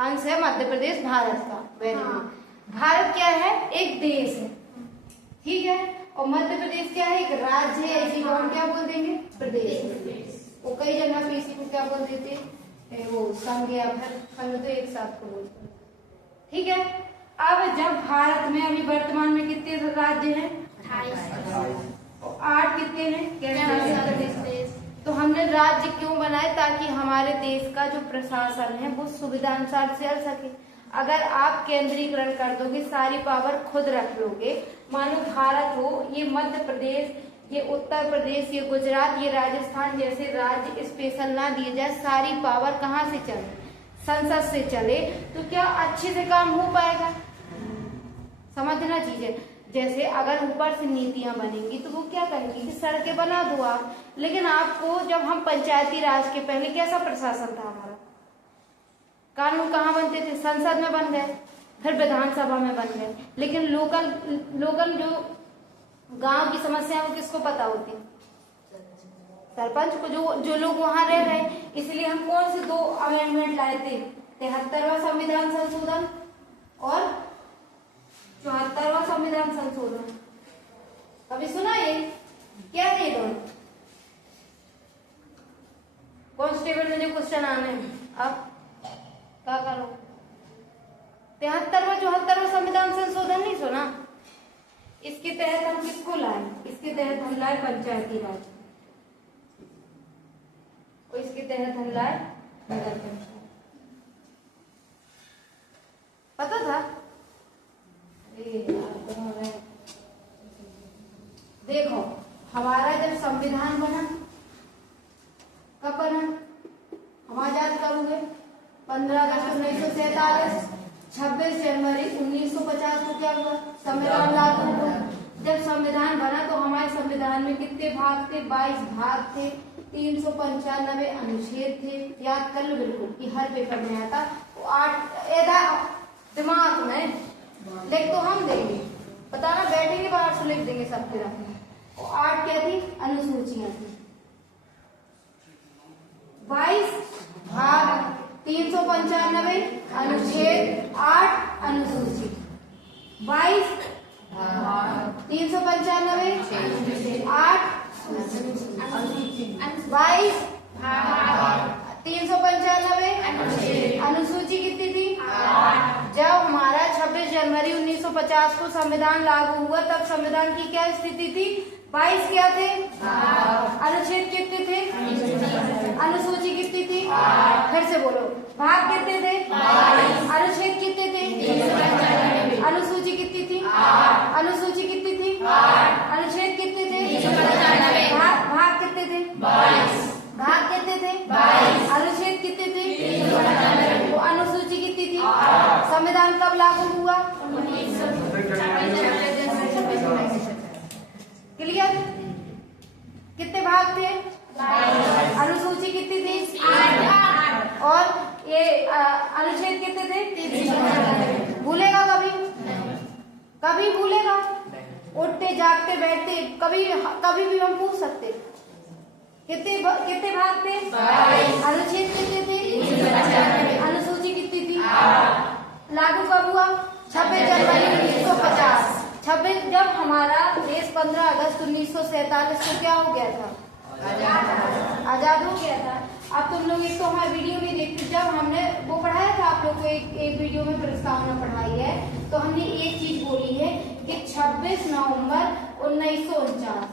अंश है मध्य प्रदेश भारत का। Very good. भारत क्या है? एक देश है, ठीक है। और मध्य प्रदेश क्या है? एक राज्य है, इसी को हम क्या बोल देंगे? प्रदेश। वो कई जगह पे इसी को क्या बोल देते हैं? वो संघ या फिर संघ तो एक साथ को बोलते हैं, ठीक है। अब जब भारत में अभी वर्तमान में कितने राज्य हैं? 28। और 8 कितने हैं? तो हमने राज्य क्यों बनाए? ताकि हमारे देश का जो प्रशासन है वो सुविधा अनुसार चल सके। अगर आप केंद्रीकरण कर दोगे, सारी पावर खुद रख लोगे, मानो भारत हो, ये मध्य प्रदेश, ये उत्तर प्रदेश, ये गुजरात, ये राजस्थान जैसे राज्य स्पेशल ना दिए जाए, सारी पावर कहाँ से चले? संसद से चले, तो क्या अच्छे से काम हो पाएगा? समझना चीजें। जैसे अगर ऊपर से नीतियां बनेंगी तो वो क्या कहेंगी कि सड़कें बना दो आप, लेकिन आपको जब हम पंचायती राज के पहले कैसा प्रशासन था हमारा? कानून कहाँ बनते थे? संसद में बन गए, फिर विधानसभा में बन गए, लेकिन लोकल जो गांव की समस्या वो किसको पता होती? सरपंच को, जो लोग वहां रह रहे। इसलिए हम कौन से 2 अमेंडमेंट लाए थे? 73वां संविधान संशोधन और 74वां संविधान संशोधन। कभी सुना ये? क्या है दोनों? कांस्टेबल में जो क्वेश्चन आने हैं, अब क्या करो? 73वां 74वां संविधान संशोधन नहीं सुना? इसके तहत हम किसको लाए? इसके तहत हम लाए पंचायती राज, और इसके तहत हम लाए नगर पंचायत। पता था? देखो, हमारा जब संविधान बना, कब बना? हम आजाद कब हुए? 15 अगस्त 1947। 26 जनवरी 1950 को क्या हुआ? संविधान लागू हुआ। जब संविधान बना तो हमारे संविधान में कितने भाग थे? 22 भाग थे, 395 अनुच्छेद थे। याद कर लो बिल्कुल, कि हर पेपर में आता। 8 दिमाग में लिख तो हम देंगे, बताना बैठेंगे बाहर से लिख देंगे सब तरह। और 8 क्या थी? अनुसूचियां थी। 22 भाग, 395 अनुच्छेद, 8 अनुसूची। 22 395 8 22 395 अनुसूची कितनी थी? जब हमारा 26 जनवरी 1950 को संविधान लागू हुआ, तब संविधान की क्या स्थिति थी? 22 क्या थे? अनुच्छेद कितने थे? अनुसूची कितनी थी? फिर से बोलो, भाग कितने थे? अनुच्छेद कितने थे? अनुसूची कितनी थी? अनुसूची कितनी थी? अनुच्छेद कितने थे? भाग कितने थे? भाग कितने थे? अनुच्छेद कितने थे? वो अनुसूची कितनी थी? संविधान कब लागू हुआ? क्लियर? कितने भाग थे? अनुसूची कितनी थी? 8। और ये अनुच्छेद कितने थे? भूलेगा कभी? कभी भूलेगा? उठते जागते बैठते कभी भी हम पूछ सकते। कितने भाग थे? अनुच्छेद कितने थे? अनुसूची कितनी थी? लागू कब हुआ? 26 जनवरी 1950। 26 जब हमारा देश 15 अगस्त 1947 को क्या हो गया था? आजाद हो गया था। अब तुम लोग एक तो हमारी वीडियो नहीं देखते, जब हमने वो पढ़ाया था आप लोग को, एक वीडियो में प्रस्तावना पढ़ाई है, तो हमने एक चीज बोली है कि 26 नवंबर 1949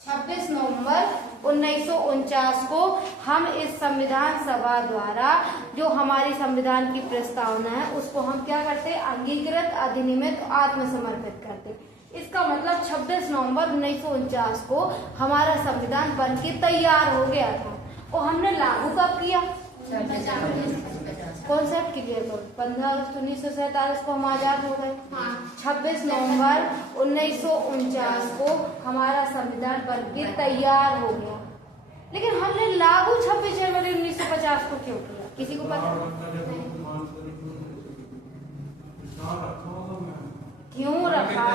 26 नवंबर 1949 को हम इस संविधान सभा द्वारा जो हमारी संविधान की प्रस्तावना है उसको हम क्या करते? अंगीकृत, अधिनियमित, आत्मसमर्पित करते। इसका मतलब 26 नवंबर 1949 को हमारा संविधान बन के तैयार हो गया था। और हमने लागू कब किया? कॉन्सेप्ट क्लियर करो। 15 अगस्त 1947 को हम आजाद हो गए। 26 नवंबर 1949 को हमारा संविधान बन के तैयार हो गया, लेकिन हमने लागू 26 जनवरी 1950 को क्यों किया? किसी को पता? क्यों रखा?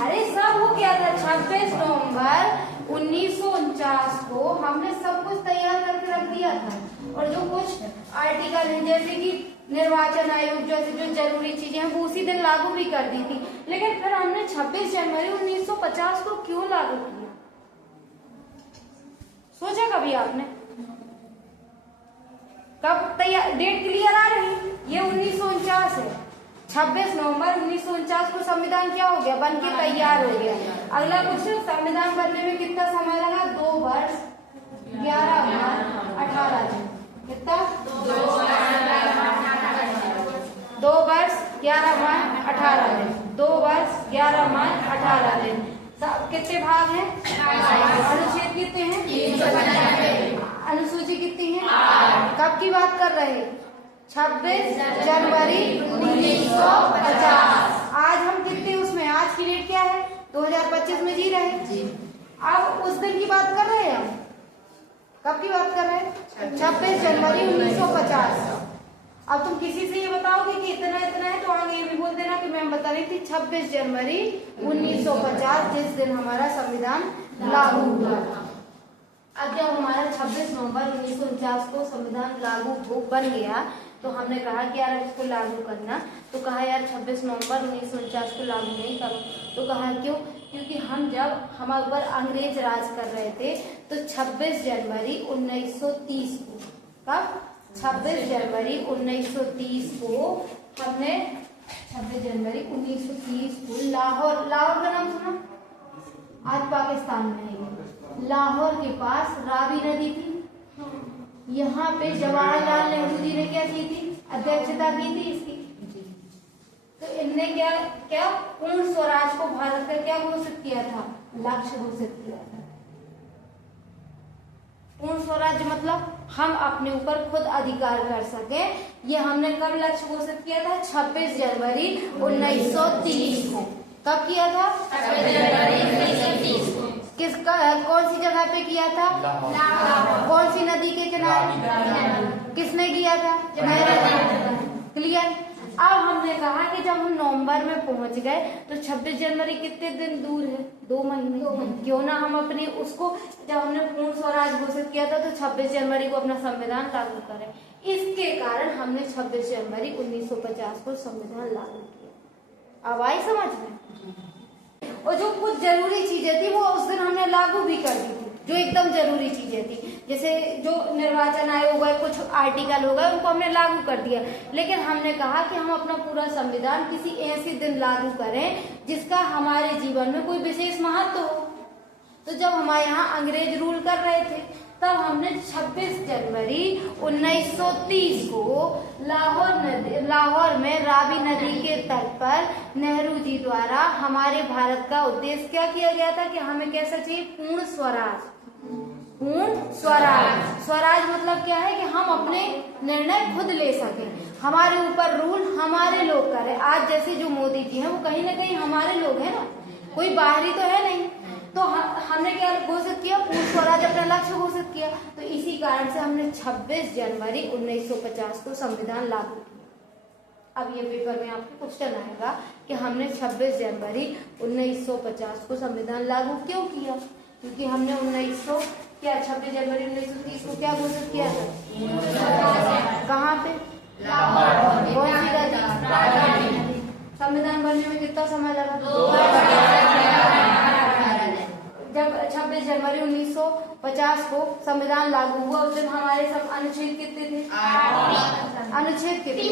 अरे सब हो गया था। 26 नवंबर 1949 को हमने सब कुछ तैयार करके रख दिया था, और जो कुछ आर्टिकल है जैसे कि निर्वाचन आयोग जैसे जो जरूरी चीजें हैं वो उसी दिन लागू भी कर दी थी। लेकिन फिर हमने 26 जनवरी 1950 को क्यों लागू किया, सोचा कभी आपने? कब तैयार, डेट क्लियर आ रही? ये 1949 है। 26 नवंबर 1949 को संविधान क्या हो गया, बन के तैयार हो गया। अगला क्वेश्चन, संविधान बनने में कितना समय लगा? 2 वर्ष 11 माह 18 दिन। कितना? 2 वर्ष 11 माह 18 दिन। 2 वर्ष 11 माह 18 दिन। कितने भाग हैं? अनुच्छेद कितने हैं? 395। अनुसूची कितनी है? कब की बात कर रहे हैं? 26 जनवरी 1950। आज हम कितने उसमें, आज की डेट क्या है? 2025 में जी रहे हैं। अब उस दिन की बात कर रहे हैं हम। कब की बात कर रहे हैं? 26 जनवरी 1950। अब तुम किसी से ये बताओगे कि इतना इतना है तो आगे ये भी बोल देना कि मैम बता रही थी 26 जनवरी 1950 जिस दिन हमारा संविधान लागू हुआ। अब जब हमारा 26 नवंबर 1949 को संविधान लागू हो बन गया तो हमने कहा कि यार इसको लागू करना, तो कहा यार 26 नवंबर 1949 को लागू नहीं करो। तो कहा क्यों? क्योंकि हम जब हमारे ऊपर अंग्रेज राज कर रहे थे तो 26 जनवरी 1930 को, कब? 26 जनवरी 1930 को हमने 26 जनवरी 1930 को लाहौर, लाहौर का नाम सुना? आज पाकिस्तान में है। लाहौर के पास रावी नदी थी, यहाँ पे जवाहरलाल नेहरू जी ने क्या की थी? अध्यक्षता की थी इसकी। तो इनने क्या क्या पूर्ण स्वराज को भारत का क्या घोषित किया था? लक्ष्य घोषित किया था। पूर्ण स्वराज मतलब हम अपने ऊपर खुद अधिकार कर सके, ये हमने कब लक्ष्य घोषित किया था? 26 जनवरी 1930 को। कब किया था? 26 जनवरी 1930 को। किसका, कौन सी जगह पे किया था? कौन सी नदी के किनारे? किसने किया था? क्लियर। अब हमने कहा कि जब हम नवंबर में पहुंच गए तो 26 जनवरी कितने दिन दूर है? 2 महीने। क्यों ना हम अपने उसको, जब हमने पूर्ण स्वराज घोषित किया था तो 26 जनवरी को अपना संविधान लागू करें। इसके कारण हमने 26 जनवरी 1950 को संविधान लागू किया। अब आई समझ में? और जो कुछ जरूरी चीजें थी वो उस दिन हमने लागू भी कर दी थी, जो एकदम जरूरी चीजें थी, जैसे जो निर्वाचन आयोग हो गए, कुछ आर्टिकल हो गए, उनको हमने लागू कर दिया। लेकिन हमने कहा कि हम अपना पूरा संविधान किसी ऐसे दिन लागू करें जिसका हमारे जीवन में कोई विशेष महत्व हो। तो जब हमारे यहाँ अंग्रेज रूल कर रहे थे तब हमने 26 जनवरी 1930 को लाहौर में रावी नदी के तट पर नेहरू जी द्वारा हमारे भारत का उद्देश्य क्या किया गया था कि हमें कैसा चाहिए? पूर्ण स्वराज। पूर्ण स्वराज। स्वराज मतलब क्या है? कि हम अपने निर्णय खुद ले सकें, हमारे ऊपर रूल हमारे लोग करें। आज जैसे जो मोदी जी हैं वो कहीं ना कहीं हमारे लोग हैं ना, कोई बाहरी तो है नहीं। तो हमने क्या घोषित किया? पूर्ण स्वराज अपना लक्ष्य घोषित किया। तो इसी कारण से हमने 26 जनवरी 1950 को संविधान लागू किया। अब ये पेपर में आपको क्वेश्चन आएगा कि हमने 26 जनवरी 1950 को संविधान लागू क्यों किया? क्योंकि हमने 26 जनवरी 1930 को क्या घोषित किया था? कहाँ पे? कौन सी नदी? संविधान बनने में कितना समय लगा? जब 26 जनवरी 1950 को संविधान लागू हुआ उस दिन हमारे सब अनुच्छेद कितने थे? अनुच्छेद कितने?